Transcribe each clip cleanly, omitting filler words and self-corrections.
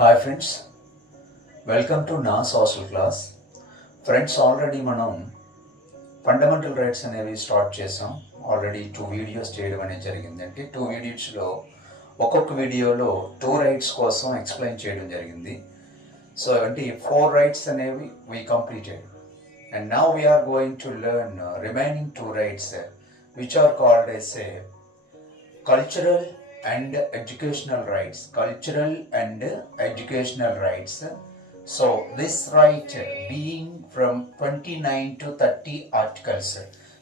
Hi friends, welcome to నా social class. Friends, already మనం fundamental rights అనేవి start చేసాం. ఆల్రెడీ 2 వీడియోస్ చేయడం అనేది జరిగింది. అంటే 2 వీడియోస్లో ఒక్కొక్క వీడియోలో 2 రైట్స్ కోసం ఎక్స్ప్లెయిన్ చేయడం జరిగింది. సో అంటే 4 రైట్స్ అనేవి we completed and now we are going to learn remaining 2 rights which are called as a cultural and educational rights. So this right being from 29 to 30 articles.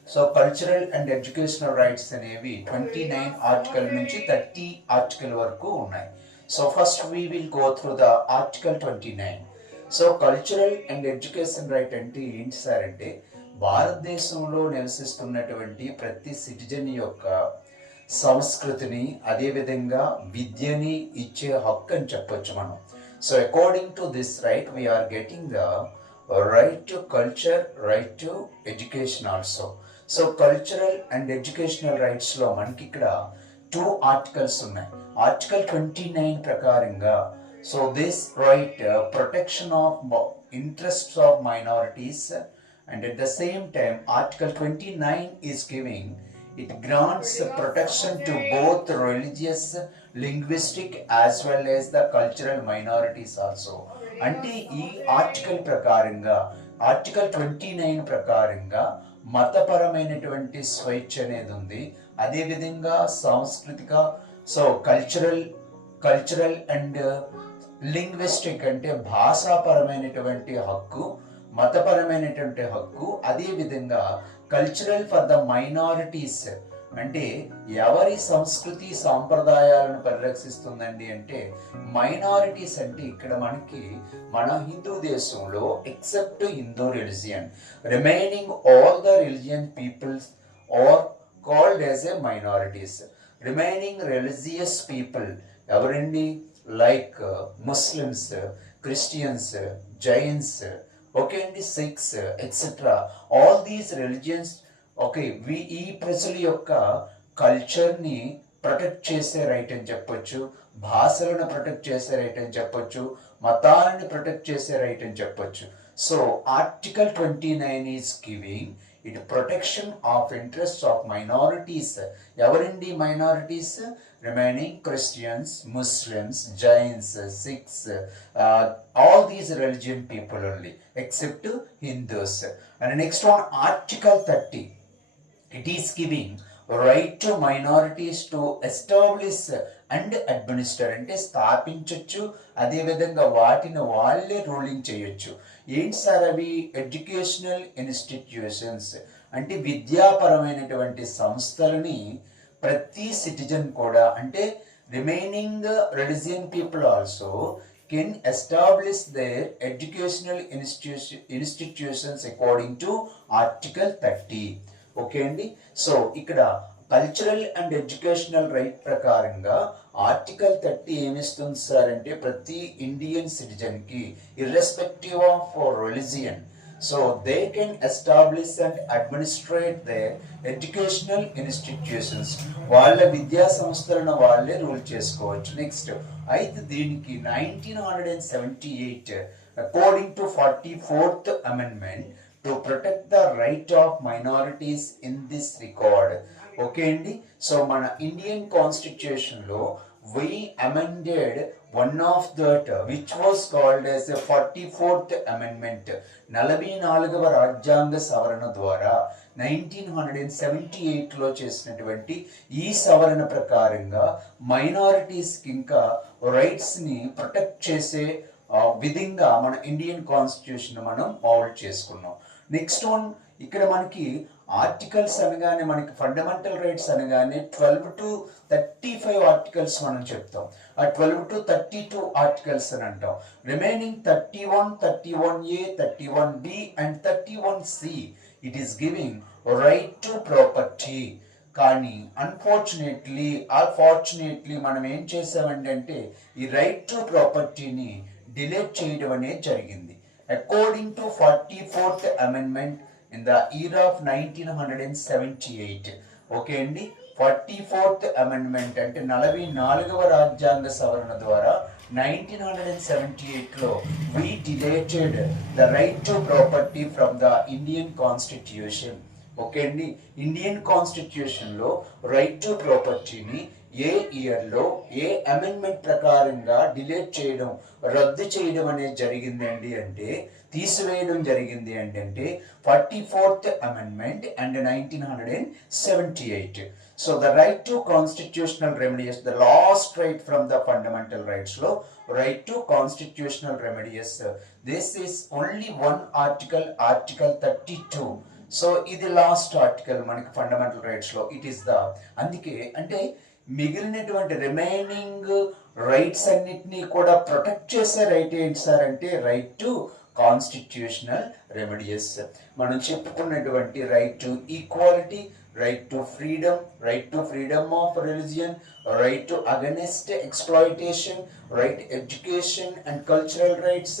So cultural and educational rights అనేవి 29 article నుంచి 30 article వరకు ఉన్నాయి. So first we will go through the article 29. So cultural and education right అంటే ఏంటి sir అంటే భారతదేశంలో నివసిస్తున్నటువంటి ప్రతి citizen యొక్క సంస్కృతిని అదేవిధంగా విద్యని ఇచ్చే హక్కు అని చెప్పొచ్చు మనం. So according to this right we're getting the right to culture, right to education also. So cultural and educational రైట్స్లో మనకి ఇక్కడ 2 ఆర్టికల్స్ ఉన్నాయి. ఆర్టికల్ 29 ప్రకారంగా so this right protection of interests of minorities, and at the same time article 29 is giving, it grants protection to both religious, linguistic as well as the cultural minorities also. అంటే ఈ article ప్రకారంగా article 29 ప్రకారంగా మతపరమైనటువంటి స్వేచ్ఛ అనేది ఉంది. అదేవిధంగా సాంస్కృతిక so cultural and linguistic అంటే భాషాపరమైనటువంటి హక్కు, మతపరమైనటువంటి హక్కు, అదేవిధంగా కల్చరల్ ఫర్ ద మైనారిటీస్ అంటే ఎవరి సంస్కృతి సాంప్రదాయాలను పరిరక్షిస్తుందండి అంటే మైనారిటీస్ అంటే ఇక్కడ మనకి మన హిందూ దేశంలో except Hindu religion remaining all the religion peoples are called as a minorities. Remaining religious people ఎవరండి? Like Muslims, Christians, Jains, okay అండి, Sikhs etcetera all these religions. Okay, ఈ ప్రజల యొక్క కల్చర్ని ప్రొటెక్ట్ చేసే రైట్ అని చెప్పొచ్చు, భాషలను ప్రొటెక్ట్ చేసే రైట్ అని చెప్పొచ్చు, మతాలను ప్రొటెక్ట్ చేసే రైట్ అని చెప్పొచ్చు. So article 29 is giving it protection of interest of minorities. ఎవరండి minorities? Remaining Christians, Muslims, Jains, Sikhs, all these religion people only except Hindus. And next one, article 30, it is giving right to minorities to establish and administer అంటే స్థాపించవచ్చు, అదేవిధంగా వాటిని వాళ్ళే ruling చేయొచ్చు. ఏంటి sir అవి? Educational institutions అంటే విద్యాపరమైనటువంటి సంస్థలని ప్రతి సిటిజన్ కూడా అంటే remaining religion people also can establish their educational institutions according to article 30. Okay అండి. సో ఇక్కడ కల్చరల్ అండ్ ఎడ్యుకేషనల్ రైట్ ప్రకారంగా ఆర్టికల్ 30 ఏమిస్తుంది సార్ అంటే ప్రతి ఇండియన్ సిటిజన్ కి irrespective of religion so they can establish and administrate their educational institutions. వాళ్ళ విద్యా సంస్థలను వాళ్ళే రూల్ చేసుకోవచ్చు. నెక్స్ట్ అయితే దీనికి 1978 according to 44th amendment to protect the right of minorities in this record. Okay అండి. సో మన ఇండియన్ కాన్స్టిట్యూషన్ లో we amended one of that which was called as a 44th amendment. 44వ రాజ్యాంగ సవరణ ద్వారా 1978 లో చేసినటువంటి ఈ సవరణ ప్రకారంగా మైనారిటీస్ ఇంకా రైట్స్ ని ప్రొటెక్ట్ చేసే విధంగా మన ఇండియన్ కాన్స్టిట్యూషన్ మనం మౌల్డ్ చేసుకున్నాం. నెక్స్ట్ వన్, ఇక్కడ మనకి ఆర్టికల్స్ అనగానే మనకి ఫండమెంటల్ రైట్స్ అనగానే 12 to 35 ఆర్టికల్స్ మనం చెప్తాం. ఆ 12 to 32 ఆర్టికల్స్ అని అంటాం. Remaining 31, 31A, 31B and 31C it is giving right to property. కానీ అన్ఫార్చునేట్లీ మనం ఏం చేసామంటే ఈ రైట్ టు ప్రాపర్టీని డిలీట్ చేయడం అనేది జరిగింది. According to 44th amendment in the year of 1978. Okay అండి. 44th అమెండ్మెంట్ అంటే 44వ రాజ్యాంగ సవరణ ద్వారా 1978లో we deleted the right to property from the Indian Constitution. Okay అండి, ఇండియన్ కాన్స్టిట్యూషన్ లో రైట్ టు ప్రాపర్టీని ఏ ఇయర్ లో ఏ అమెండ్మెంట్ ప్రకారంగా డిలీట్ చేయడం, రద్దు చేయడం అనేది జరిగిందండి అంటే, తీసివేయడం జరిగింది అంటే 44th amendment and 1978. So the right to constitutional remedies, the last right from the fundamental rights law, right to constitutional remedies. This is only one article, Article 32. So ఇది లాస్ట్ ఆర్టికల్ మనకి ఫండమెంటల్ రైట్స్ లో. It is the, అందుకే అంటే మిగిలినటువంటి remaining rights అన్నిటినీ కూడా protect చేసే right ఏంటి సార్ అంటే రైట్ టు కాన్స్టిట్యూషనల్ రెమెడియస్. మనం చెప్పుకున్నటువంటి right to equality, right to freedom of religion, right to against exploitation, right education and cultural rights,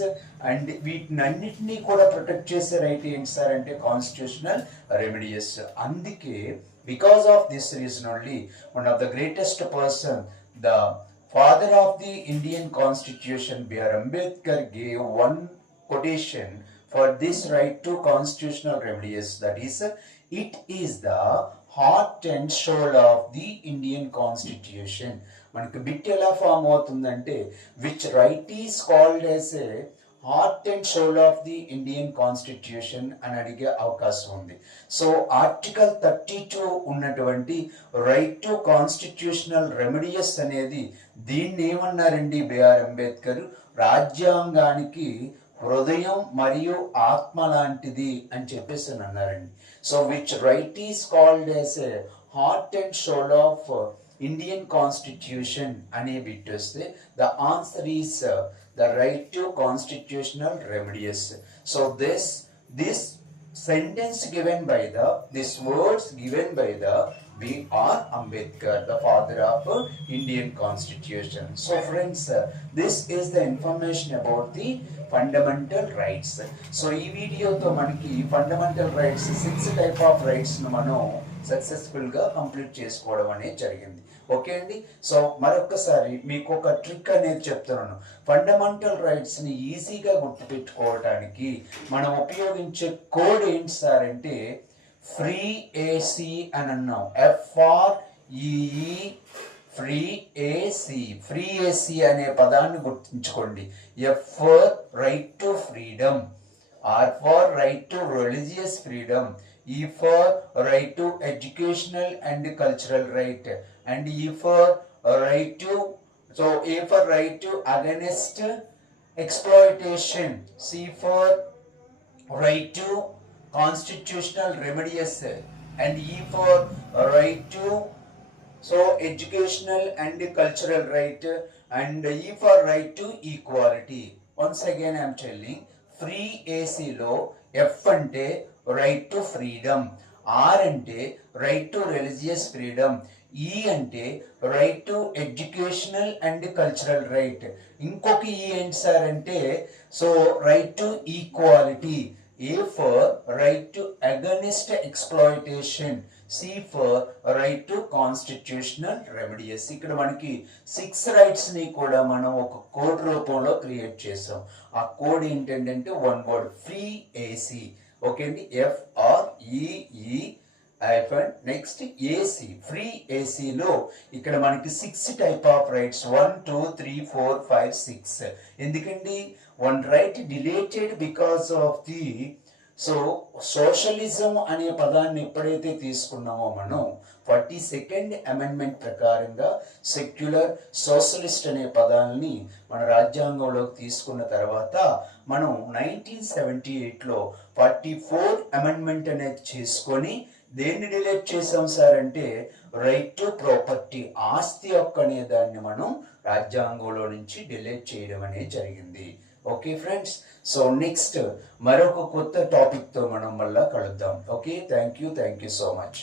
and వీటినన్నిటినీ కూడా ప్రొటెక్ట్ చేసే రైట్ ఏంటి సార్ అంటే కాన్స్టిట్యూషనల్ రెమెడియస్. అందుకే because of this reason only one of the greatest person, the father of the Indian Constitution, B R Ambedkar, gave one quotation for this right to constitutional remedies, that is, it is the heart and soul of the Indian Constitution. మనకి bit ఎలా form అవుతుందంటే which right is called as a heart and soul of the Indian Constitution అని అడిగే అవకాశం ఉంది. So article 32 ఉన్నటువంటి right to constitutional రెమెడియస్ అనేది, దీన్ని ఏమన్నారండి బిఆర్ అంబేద్కర్, రాజ్యాంగానికి హృదయం మరియు ఆత్మ లాంటిది అని చెప్పేసి అన్నారండి. So which right is called as a heart and soul of Indian constitution అనే బిట్ వస్తే the answer is the right to constitutional remedies. సో this sentence given by this words given by the B.R. Ambedkar, the father of Indian Constitution. So friends, this is the information about the fundamental rights. So ఈ వీడియోతో మనకి fundamental rights 6 type of rights ను మనం successful గా complete చేసుకోవడం అనేది జరిగింది. Okay అండి, సో మరొకసారి మీకు ఒక ట్రిక్ అనేది చెప్తున్నాను. ఫండమెంటల్ రైట్స్ ని ఈజీగా గుర్తుపెట్టుకోవడానికి మనం ఉపయోగించే కోడ్ ఏంటి సార్ అంటే ఫ్రీ ఏసీ అని అన్నాం. FREE free AC. Free AC అనే పదాన్ని గుర్తుంచుకోండి. F for right to freedom, R for right to religious freedom, E for right to educational and cultural right, and E for right to, so A for right to against exploitation, C for right to constitutional remedies, and E for right to, so educational and cultural right, and E for right to equality. Once again I am telling, free AC లో F అంటే right to freedom, R అంటే right to religious freedom, E అంటే right to educational and cultural right, ఇంకొక E ఏంటి sir అంటే so right to equality, A for right to against exploitation, C for right to constitutional remedies. ఇక్కడ మనకి 6 rights ని కూడా మనం ఒక కోడ్ రూపంలో క్రియేట్ చేసాం. ఆ కోడ్ ఏంటంటే one word, free AC. Okay అండి, FREE నెక్స్ట్ ఏసీ, ఫ్రీ ఏసీలో ఇక్కడ మనకి 6 టైప్ ఆఫ్ రైట్స్, 1 2 3 4 5 6. ఎందుకండి one right dilated because of the, so socialism అనే పదాన్ని ఎప్పుడైతే తీసుకున్నామో మనం 42nd అమెండ్మెంట్ ప్రకారంగా సెక్యులర్ సోషలిస్ట్ అనే పదాలని మన రాజ్యాంగంలోకి తీసుకున్న తర్వాత మనం 1978లో 44th అమెండ్మెంట్ అనేది చేసుకొని దేన్ని డిలీట్ చేసాం సార్ అంటే రైట్ టు ప్రాపర్టీ, ఆస్తి హక్కు అనే దాన్ని మనం రాజ్యాంగంలో నుంచి డిలీట్ చేయడం అనేది జరిగింది. ఓకే ఫ్రెండ్స్, సో నెక్స్ట్ మరొక కొత్త టాపిక్తో మనం మళ్ళా కలుద్దాం. Okay, thank you so much.